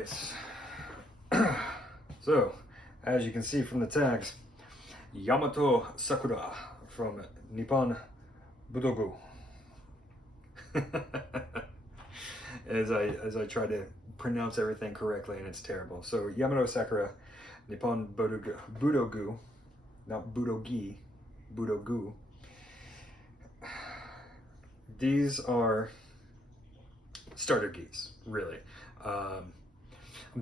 right. So, as you can see from the tags, Yamato Sakura from Nippon Budogu. as I try to pronounce everything correctly, and it's terrible. So Yamato Sakura, Nippon Budogu, not Budogi, Budogu. These are starter gis, really. I'm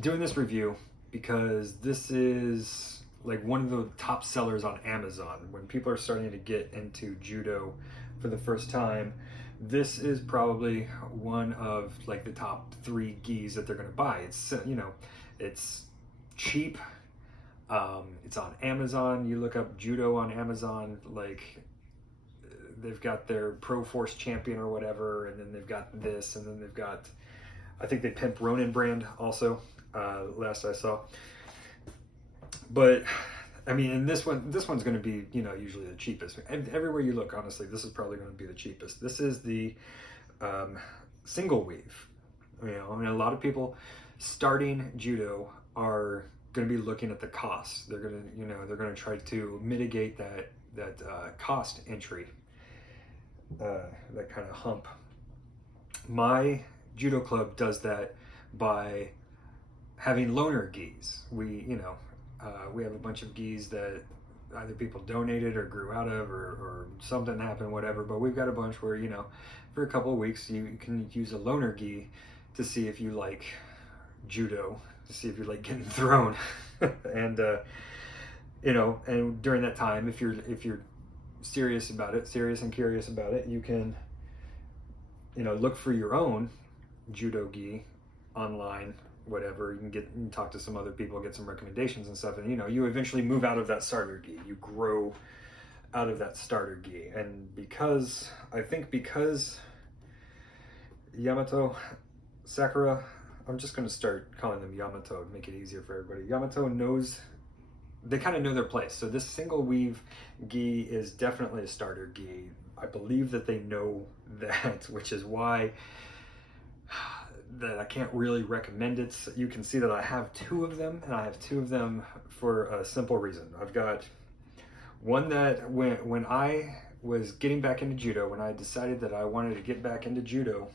doing this review because this is like one of the top sellers on Amazon. When people are starting to get into judo for the first time, this is probably one of like the top 3 gis that they're going to buy. It's, you know, it's cheap. It's on Amazon. You look up judo on Amazon, like they've got their Pro Force champion or whatever, and then they've got this, and then they've got, I think they pimp Ronin brand also, last I saw. But I mean, and this one's going to be, you know, usually the cheapest. And everywhere you look, honestly, this is probably going to be the cheapest. This is the single weave. You know, I mean, a lot of people starting judo are going to be looking at the cost. They're going to, you know, they're going to try to mitigate that cost entry, that kind of hump. My judo club does that by having loaner gis. We, you know, we have a bunch of gis that either people donated or grew out of, or something happened, whatever. But we've got a bunch where, you know, for a couple of weeks you can use a loaner gi to see if you like judo, to see if you like getting thrown, and you know, and during that time, if you're serious about it, serious and curious about it, you can, you know, look for your own judo gi online, whatever. You can talk to some other people, get some recommendations and stuff, and you know, you eventually move out of that starter gi. You grow out of that starter gi. And because Yamato Sakura, I'm just going to start calling them Yamato to make it easier for everybody. Yamato knows, they kind of know their place. So this single weave gi is definitely a starter gi. I believe that they know that, which is why that I can't really recommend it. So you can see that I have 2 of them, and I have 2 of them for a simple reason. I've got one that when I was getting back into judo, when I decided that I wanted to get back into judo,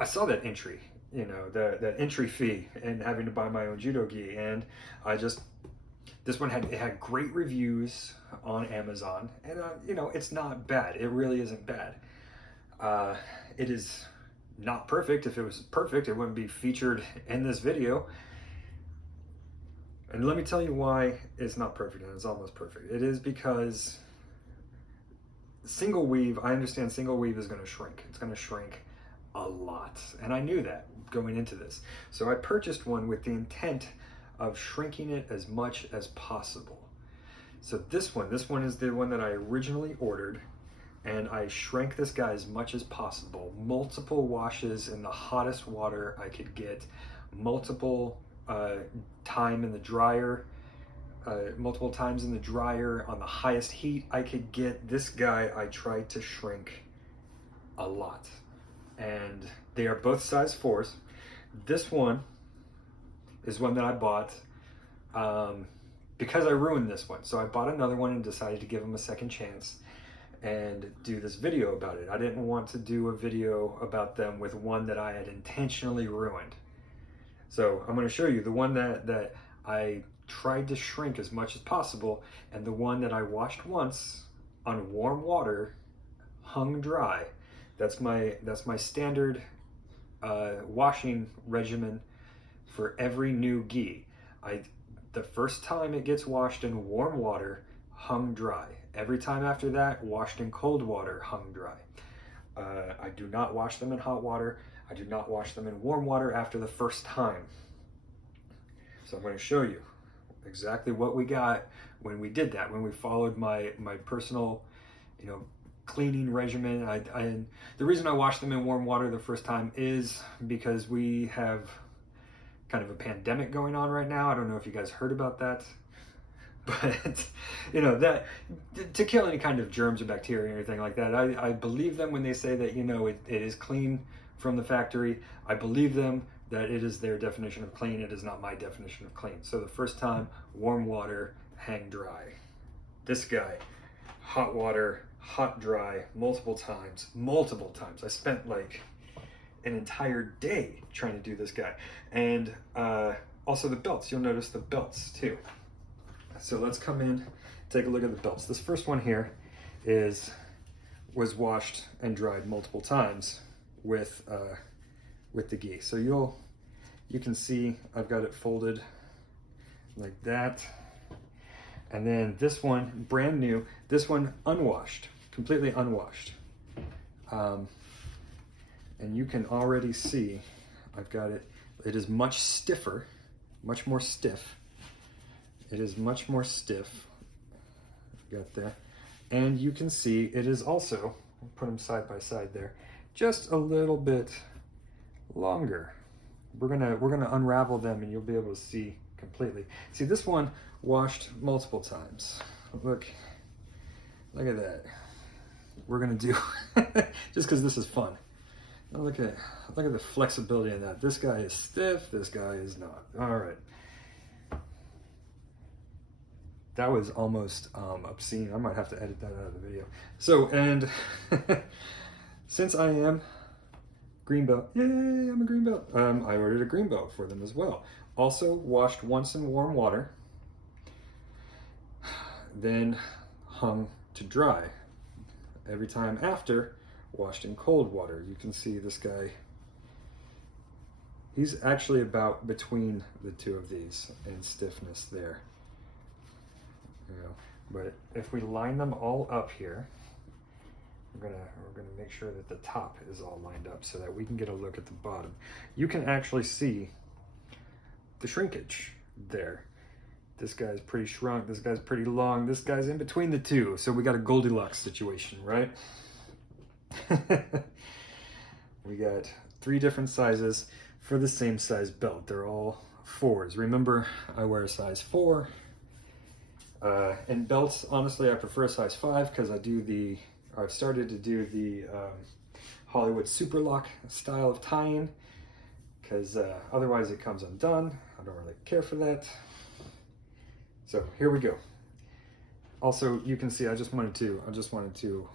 I saw that entry, you know, the entry fee and having to buy my own judo gi, and this one had great reviews on Amazon, and you know, it's not bad. It really isn't bad. It is not perfect. If it was perfect, it wouldn't be featured in this video. And let me tell you why it's not perfect, and it's almost perfect. It is because single weave, I understand single weave is going to shrink. It's going to shrink a lot, and I knew that going into this. So I purchased one with the intent of shrinking it as much as possible. So this one is the one that I originally ordered, and I shrank this guy as much as possible. Multiple washes in the hottest water I could get, multiple time in the dryer, multiple times in the dryer on the highest heat I could get. This guy I tried to shrink a lot, and they are both size 4s. This one is one that I bought because I ruined this one. So I bought another one and decided to give him a second chance and do this video about it. I didn't want to do a video about them with one that I had intentionally ruined. So I'm going to show you the one that I tried to shrink as much as possible, and the one that I washed once on warm water, hung dry. That's my standard washing regimen for every new gi. The first time it gets washed in warm water, hung dry. Every time after that, washed in cold water, hung dry. I do not wash them in hot water. I do not wash them in warm water after the first time. So I'm going to show you exactly what we got when we did that, when we followed my personal, you know, cleaning regimen. The reason I washed them in warm water the first time is because we have kind of a pandemic going on right now. I don't know if you guys heard about that. But, you know, that to kill any kind of germs or bacteria or anything like that, I believe them when they say that, you know, it is clean from the factory. I believe them that it is their definition of clean. It is not my definition of clean. So the first time, warm water, hang dry. This guy, hot water, hot dry, multiple times. I spent like an entire day trying to do this guy. And also the belts, you'll notice the belts too. So let's come in, take a look at the belts. This first one here was washed and dried multiple times with the gi. So you can see I've got it folded like that. And then this one, brand new, this one unwashed, completely unwashed. And you can already see I've got it, it is much stiffer, much more stiff. It is much more stiff. Got there. And you can see it is also, I'll put them side by side there, just a little bit longer. We're gonna unravel them and you'll be able to see completely. See, this one washed multiple times. Look at that. We're gonna do just because this is fun. Now look at the flexibility in that. This guy is stiff, this guy is not. All right. That was almost obscene. I might have to edit that out of the video. So, and since I am green belt, yay, I'm a green belt. I ordered a green belt for them as well. Also washed once in warm water, then hung to dry. Every time after, washed in cold water. You can see this guy, he's actually about between the two of these in stiffness there. You know, but if we line them all up here, we're gonna make sure that the top is all lined up so that we can get a look at the bottom. You can actually see the shrinkage there. This guy's pretty shrunk, this guy's pretty long, this guy's in between the two. So we got a Goldilocks situation, right? We got 3 different sizes for the same size belt. They're all 4s. Remember, I wear a size 4. And belts, honestly, I prefer a size 5 because I've started to do the Hollywood super lock style of tying because otherwise it comes undone. I don't really care for that. So here we go. Also, you can see, I just wanted to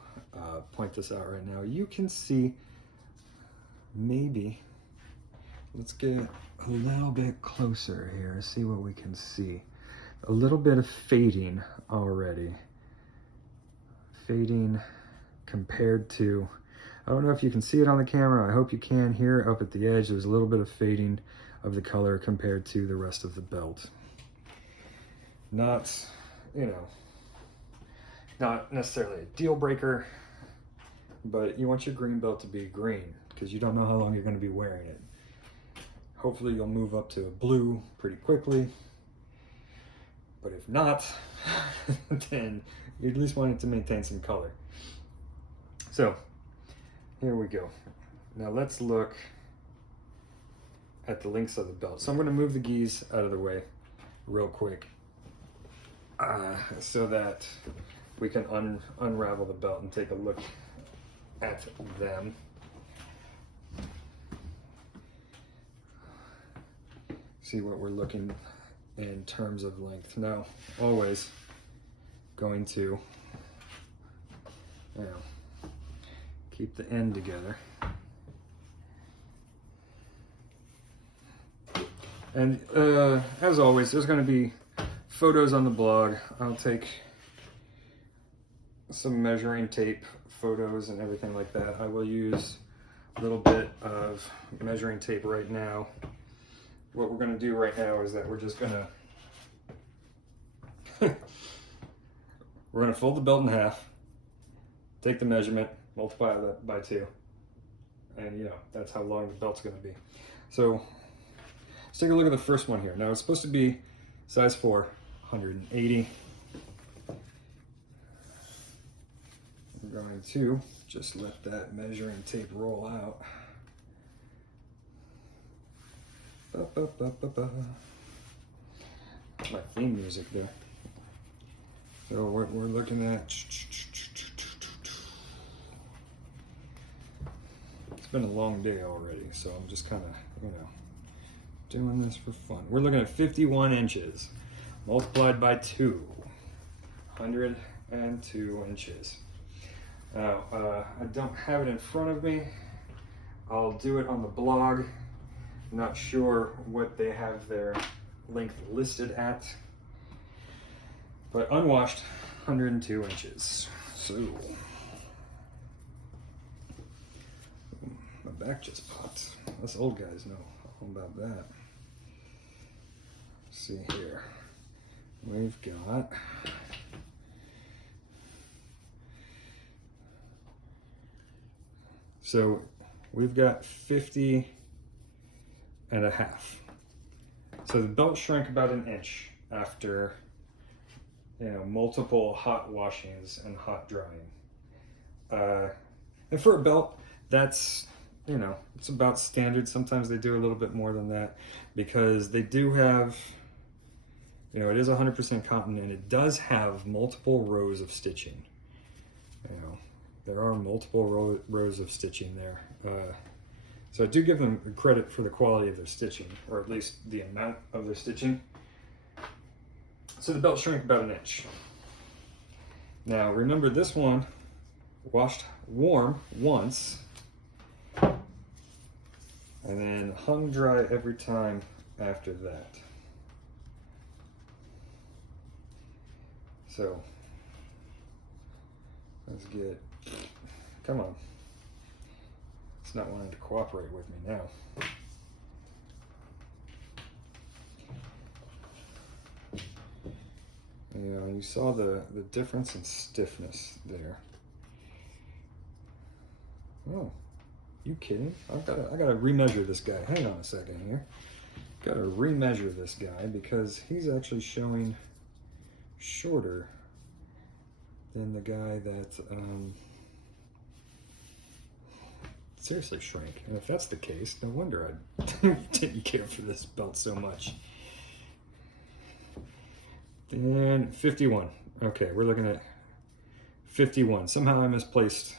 point this out right now. You can see, maybe, let's get a little bit closer here, see what we can see. A little bit of fading already. Fading compared to, I don't know if you can see it on the camera, I hope you can. Here up at the edge, there's a little bit of fading of the color compared to the rest of the belt. Not, you know, not necessarily a deal breaker, but you want your green belt to be green because you don't know how long you're going to be wearing it. Hopefully you'll move up to a blue pretty quickly. But if not, then you at least want it to maintain some color. So here we go. Now let's look at the links of the belt. So I'm going to move the gis out of the way real quick so that we can unravel the belt and take a look at them. See what we're looking in terms of length. Now, always going to, you know, keep the end together. And as always, there's going to be photos on the blog. I'll take some measuring tape photos and everything like that. I will use a little bit of measuring tape right now. What we're going to do right now is that we're just going to we're going to fold the belt in half, take the measurement, multiply that by 2, and you know, that's how long the belt's going to be. So let's take a look at the first one here. Now it's supposed to be size 4, 180. We're going to just let that measuring tape roll out. Ba, ba, ba, ba, ba. My theme music there. So we're looking at, it's been a long day already, so I'm just kind of, doing this for fun. We're looking at 51 inches multiplied by 2, 102 inches. Now, I don't have it in front of me. I'll do it on the blog. I'm not sure what they have their length listed at, but unwashed, 102 inches. So, my back just popped. Us old guys know all about that. Let's see here. We've got we've got 50 and a half. So the belt shrank about an inch after, multiple hot washings and hot drying. And for a belt, that's, it's about standard. Sometimes they do a little bit more than that because they do have, it is 100% cotton and it does have multiple rows of stitching. There are multiple rows of stitching there. So I do give them credit for the quality of their stitching, or at least the amount of their stitching. So the belt shrank about an inch. Now remember, this one washed warm once and then hung dry every time after that. So let's get, come on. It's not wanting to cooperate with me now. You saw the difference in stiffness there. Oh, you kidding? I gotta remeasure this guy. Hang on a second here. Gotta remeasure this guy because he's actually showing shorter than the guy that seriously shrank. And if that's the case, no wonder I didn't care for this belt so much. Then 51. Okay, we're looking at 51. Somehow I misplaced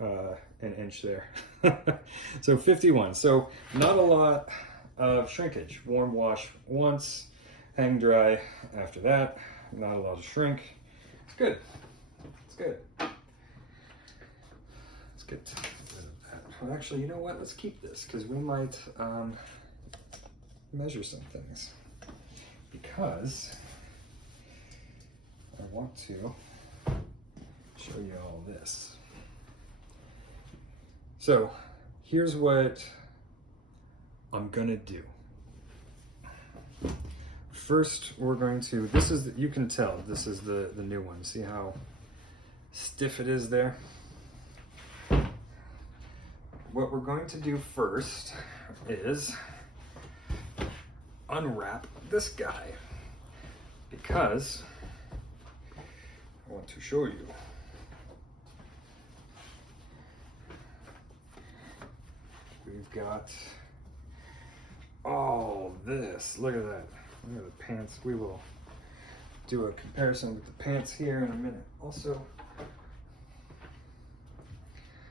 an inch there. So 51. So not a lot of shrinkage. Warm wash once, hang dry after that. Not a lot of shrink. It's good. It's good. Let's get rid of that. Well, actually, you know what? Let's keep this because we might measure some things. Because I want to show you all this. So here's what I'm gonna do. First, we're going to, this is, you can tell, this is the new one. See how stiff it is there? What we're going to do first is unwrap this guy because I want to show you. We've got all this. Look at that. Look at the pants. We will do a comparison with the pants here in a minute. Also,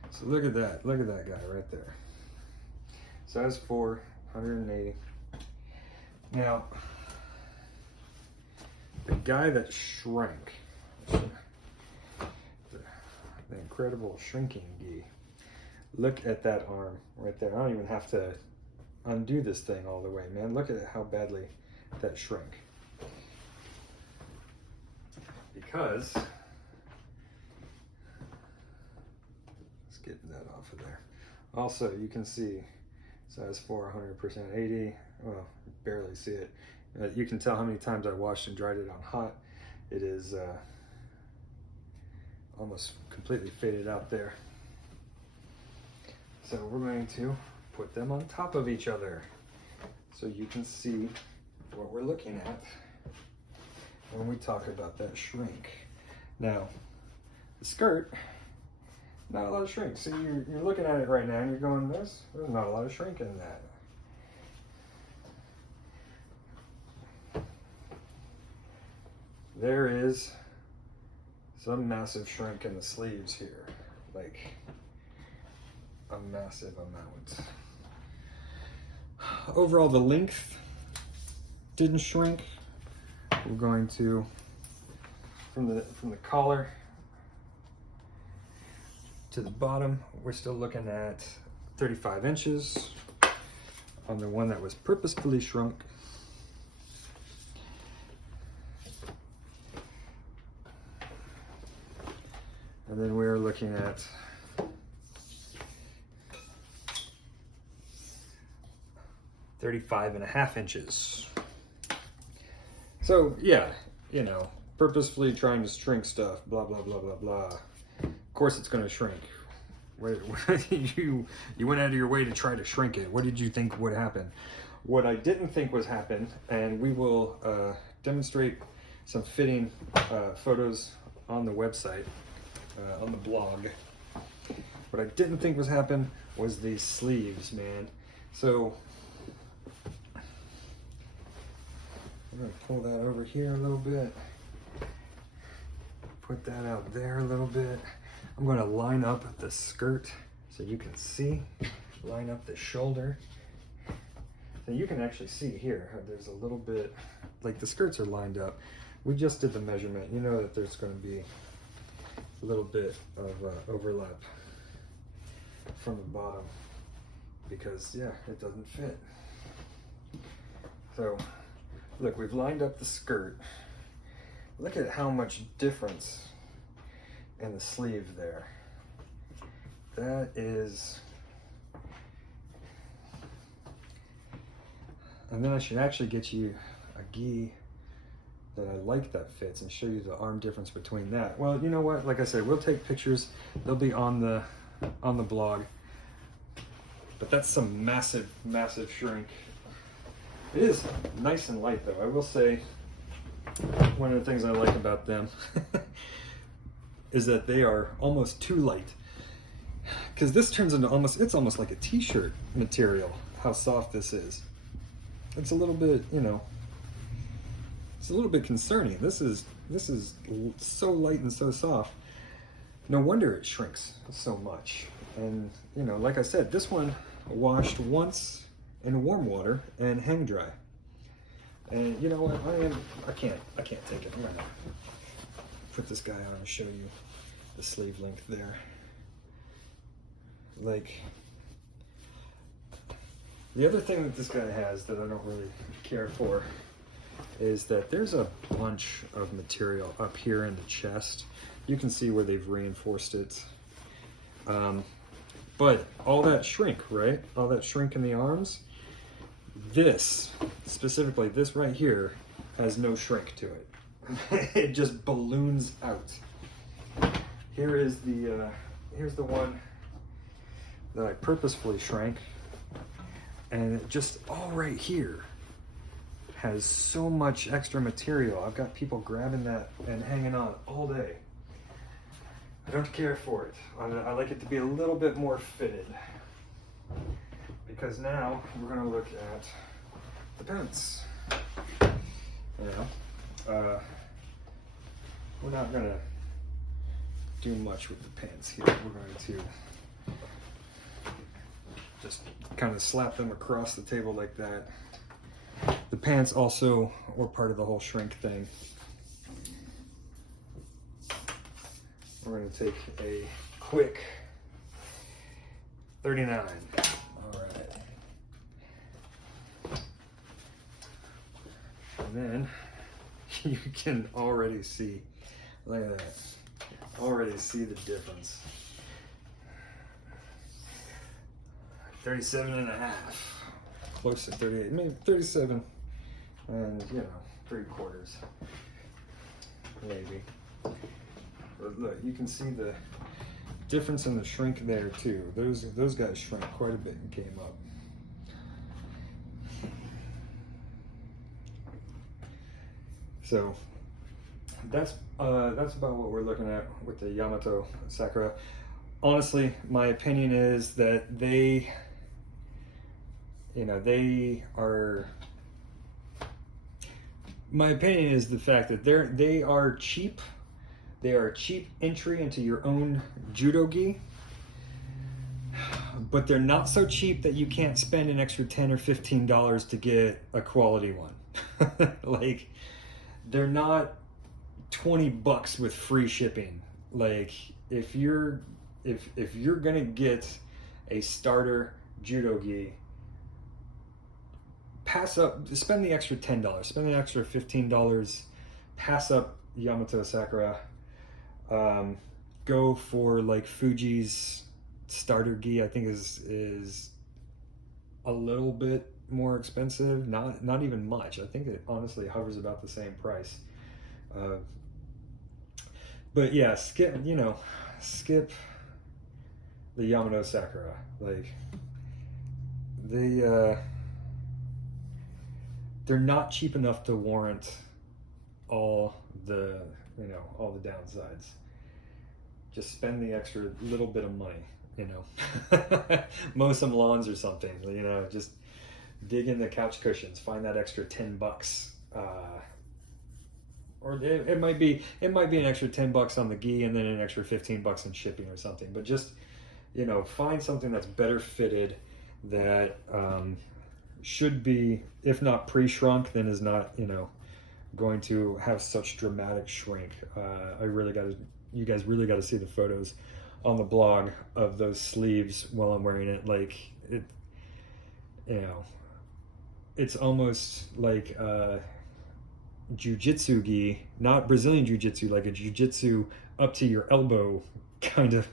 so look at that. Look at that guy right there. Size 4, 180. Now, the guy that shrank, the incredible shrinking gi. Look at that arm right there. I don't even have to undo this thing all the way, man. Look at how badly that shrink. Because, let's get that off of there. Also, you can see size 4, 100% 80. Well, barely see it. You can tell how many times I washed and dried it on hot. It is almost completely faded out there. So we're going to put them on top of each other so you can see what we're looking at when we talk about that shrink. Now, the skirt, not a lot of shrink. So you're looking at it right now and you're going, there's not a lot of shrink in that. There is some massive shrink in the sleeves here, like a massive amount. Overall, the length didn't shrink. We're going to, from the collar to the bottom, we're still looking at 35 inches on the one that was purposefully shrunk. And then we're looking at 35.5 inches. So yeah, you know, purposefully trying to shrink stuff, blah, blah, blah, blah, blah. Of course it's gonna shrink. You went out of your way to try to shrink it. What did you think would happen? What I didn't think was happen, and we will demonstrate some fitting photos on the website, on the blog. What I didn't think was happen was these sleeves, man. So I'm gonna pull that over here a little bit. Put that out there a little bit. I'm gonna line up the skirt so you can see. Line up the shoulder. So you can actually see here, there's a little bit, like the skirts are lined up. We just did the measurement. You know that there's gonna be a little bit of overlap from the bottom because, yeah, it doesn't fit. So, look, we've lined up the skirt. Look at how much difference in the sleeve there. That is, and then I should actually get you a gi that I like that fits and show you the arm difference between that. Well, you know what? Like I said, we'll take pictures. They'll be on the blog. But that's some massive, massive shrink. It is nice and light though. I will say one of the things I like about them is that they are almost too light. Because this turns into it's almost like a t-shirt material, how soft this is. It's a little bit, you know, it's a little bit concerning. This is so light and so soft. No wonder it shrinks so much. And, you know, like I said, this one washed once in warm water and hang dry. And you know what? I can't take it. I'm gonna put this guy on and show you the sleeve length there. Like, the other thing that this guy has that I don't really care for is that there's a bunch of material up here in the chest. You can see where they've reinforced it. But all that shrink, right? All that shrink in the arms, this, specifically this right here, has no shrink to it. It just balloons out. Here is here's the one that I purposefully shrank, and it just all right here has so much extra material. I've got people grabbing that and hanging on all day. I don't care for it. I like it to be a little bit more fitted, because now we're going to look at the pants. You know, we're not going to do much with the pants here. We're going to just kind of slap them across the table like that. The pants also were part of the whole shrink thing. We're going to take a quick 39. All right. And then you can already see, look at that, already see the difference. 37.5, close to 38, maybe 37 and, you know, 3/4, maybe. But look, you can see the difference in the shrink there too. Those guys shrank quite a bit and came up. So that's about what we're looking at with the Yamato Sakura. Honestly, my opinion is that they are. My opinion is the fact that they are cheap. They are a cheap entry into your own judogi, but they're not so cheap that you can't spend an extra $10 or $15 to get a quality one. Like, they're not 20 bucks with free shipping. Like, if you're gonna get a starter judogi, pass up, spend the extra $10, spend the extra $15, pass up Yamato Sakura. Go for like Fuji's starter gi. I think is a little bit more expensive, not even much. I think it honestly hovers about the same price. But yeah, skip the Yamato Sakura. Like, they're not cheap enough to warrant all the downsides. Just spend the extra little bit of money, mow some lawns or something, just dig in the couch cushions, find that extra $10, or it might be an extra $10 on the gi and then an extra $15 in shipping or something. But just find something that's better fitted, that should be, if not pre-shrunk, then is not going to have such dramatic shrink. You guys really got to see the photos on the blog of those sleeves while I'm wearing it. Like, it's almost like jiu-jitsu gi, not Brazilian jiu-jitsu, like a jiu-jitsu up to your elbow kind of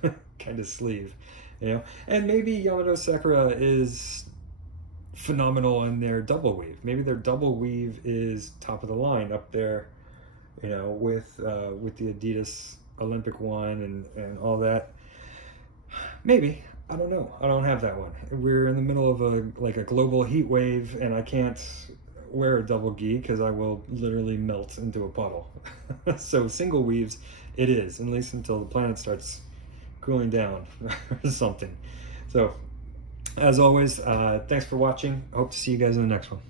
sleeve, And maybe Yamato Sakura is phenomenal in their double weave. Maybe their double weave is top of the line up there, with the Adidas Olympic one and all that. Maybe. I don't know. I don't have that one. We're in the middle of a global heat wave, and I can't wear a double gi because I will literally melt into a puddle. So single weaves it is, at least until the planet starts cooling down or something. So as always, thanks for watching. I hope to see you guys in the next one.